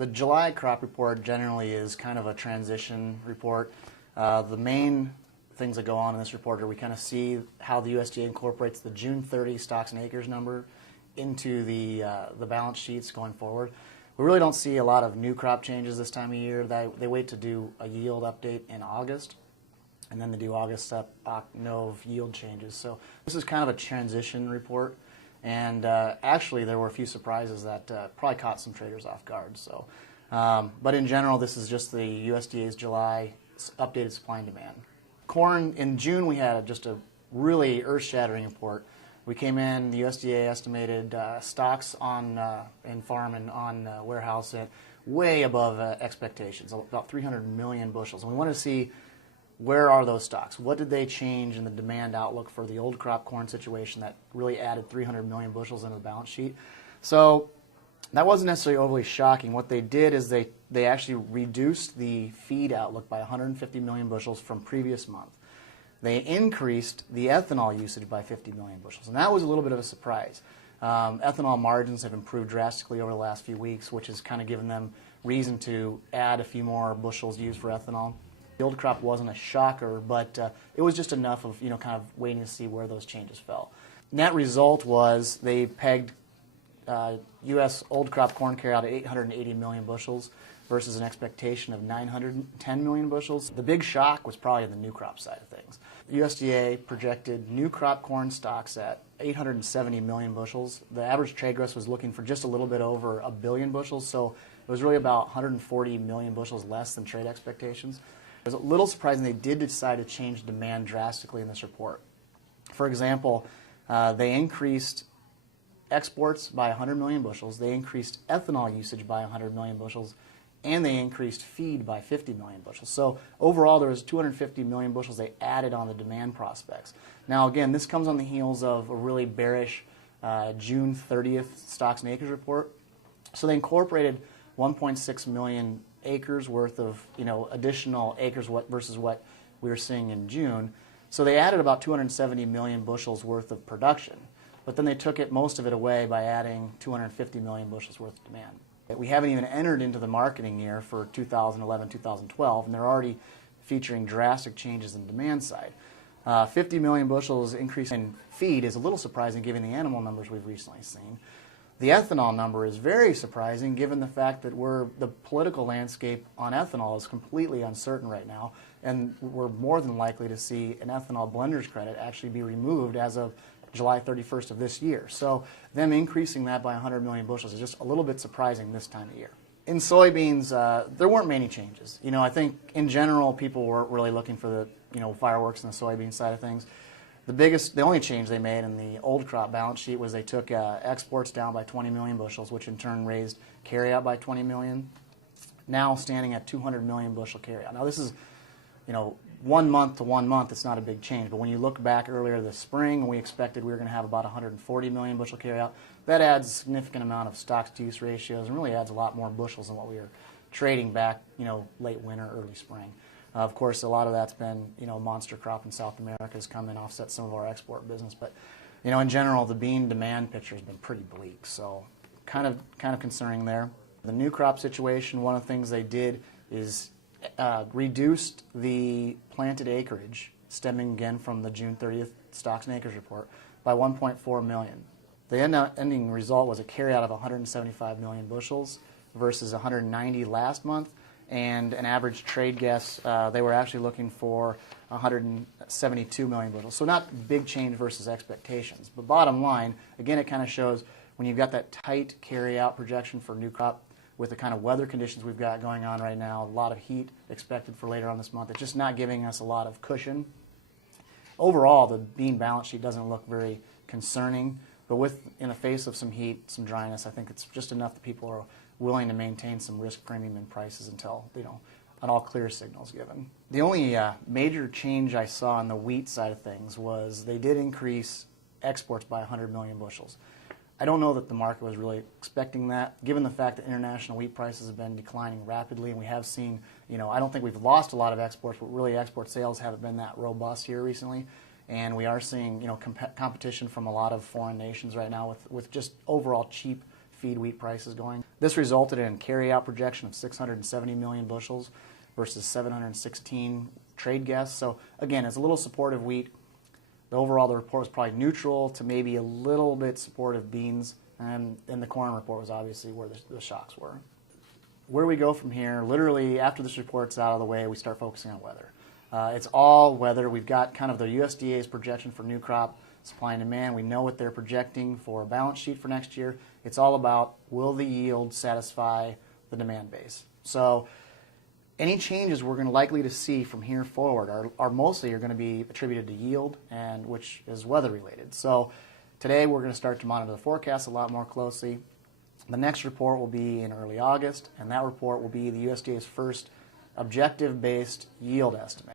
The July crop report generally is kind of a transition report. The main things that go on in this report are we kind of see how the USDA incorporates the June 30 stocks and acres number into the balance sheets going forward. We really don't see a lot of new crop changes this time of year. They wait to do a yield update in August, and then they do August Nov yield changes. So this is kind of a transition report, and actually there were a few surprises that probably caught some traders off guard. So, but in general, this is just the USDA's July updated supply and demand. Corn, in June we had just a really earth-shattering report. We came in, the USDA estimated stocks in farm and on warehouse at way above expectations, about 300 million bushels. And we wanted to see where are those stocks? What did they change in the demand outlook for the old crop corn situation that really added 300 million bushels into the balance sheet? So that wasn't necessarily overly shocking. What they did is they actually reduced the feed outlook by 150 million bushels from previous month. They increased the ethanol usage by 50 million bushels, and that was a little bit of a surprise. Ethanol margins have improved drastically over the last few weeks, which has kind of given them reason to add a few more bushels used for ethanol. The old crop wasn't a shocker, but it was just enough of kind of waiting to see where those changes fell. Net result was they pegged U.S. old crop corn carryout at 880 million bushels versus an expectation of 910 million bushels. The big shock was probably in the new crop side of things. USDA projected new crop corn stocks at 870 million bushels. The average trade gross was looking for just a little bit over a billion bushels, so it was really about 140 million bushels less than trade expectations. It was a little surprising they did decide to change demand drastically in this report. For example, they increased exports by 100 million bushels, they increased ethanol usage by 100 million bushels, and they increased feed by 50 million bushels. So overall, there was 250 million bushels they added on the demand prospects. Now again, this comes on the heels of a really bearish June 30th stocks and acres report. So they incorporated 1.6 million acres worth of additional acres versus what we were seeing in June. So they added about 270 million bushels worth of production. But then they took most of it away by adding 250 million bushels worth of demand. We haven't even entered into the marketing year for 2011-2012, and they're already featuring drastic changes in demand side. 50 million bushels increase in feed is a little surprising given the animal numbers we've recently seen. The ethanol number is very surprising given the fact that the political landscape on ethanol is completely uncertain right now, and we're more than likely to see an ethanol blender's credit actually be removed as of July 31st of this year. So them increasing that by 100 million bushels is just a little bit surprising this time of year. In soybeans, there weren't many changes. I think in general people weren't really looking for the fireworks in the soybean side of things. The only change they made in the old crop balance sheet was they took exports down by 20 million bushels, which in turn raised carryout by 20 million, now standing at 200 million bushel carryout. Now this is 1 month to 1 month, it's not a big change. But when you look back earlier this spring, we expected we were going to have about 140 million bushel carryout. That adds a significant amount of stocks to use ratios and really adds a lot more bushels than what we were trading back, late winter, early spring. Of course, a lot of that's been, monster crop in South America has come and offset some of our export business. But, in general, the bean demand picture has been pretty bleak. So, kind of concerning there. The new crop situation, one of the things they did is reduced the planted acreage, stemming again from the June 30th stocks and acres report, by 1.4 million. The ending result was a carryout of 175 million bushels versus 190 last month, and an average trade guess, they were actually looking for 172 million bushels. So not big change versus expectations. But bottom line, again, it kind of shows when you've got that tight carryout projection for new crop, with the kind of weather conditions we've got going on right now, a lot of heat expected for later on this month, it's just not giving us a lot of cushion. Overall, the bean balance sheet doesn't look very concerning, but in the face of some heat, some dryness, I think it's just enough that people are willing to maintain some risk premium in prices until an all clear signal is given. The only major change I saw on the wheat side of things was they did increase exports by 100 million bushels. I don't know that the market was really expecting that, given the fact that international wheat prices have been declining rapidly, and we have seen, I don't think we've lost a lot of exports, but really export sales haven't been that robust here recently, and we are seeing, competition from a lot of foreign nations right now with just overall cheap feed wheat prices going. This resulted in a carry-out projection of 670 million bushels versus 716 trade guesses. So again, it's a little supportive wheat. Overall, the report was probably neutral to maybe a little bit supportive beans, and the corn report was obviously where the shocks were. Where we go from here, literally after this report's out of the way, we start focusing on weather. It's all weather. We've got kind of the USDA's projection for new crop supply and demand. We know what they're projecting for a balance sheet for next year. It's all about, will the yield satisfy the demand base? So any changes we're going to likely to see from here forward are mostly going to be attributed to yield, and which is weather related. So today we're going to start to monitor the forecast a lot more closely. The next report will be in early August, and that report will be the USDA's first objective-based yield estimate.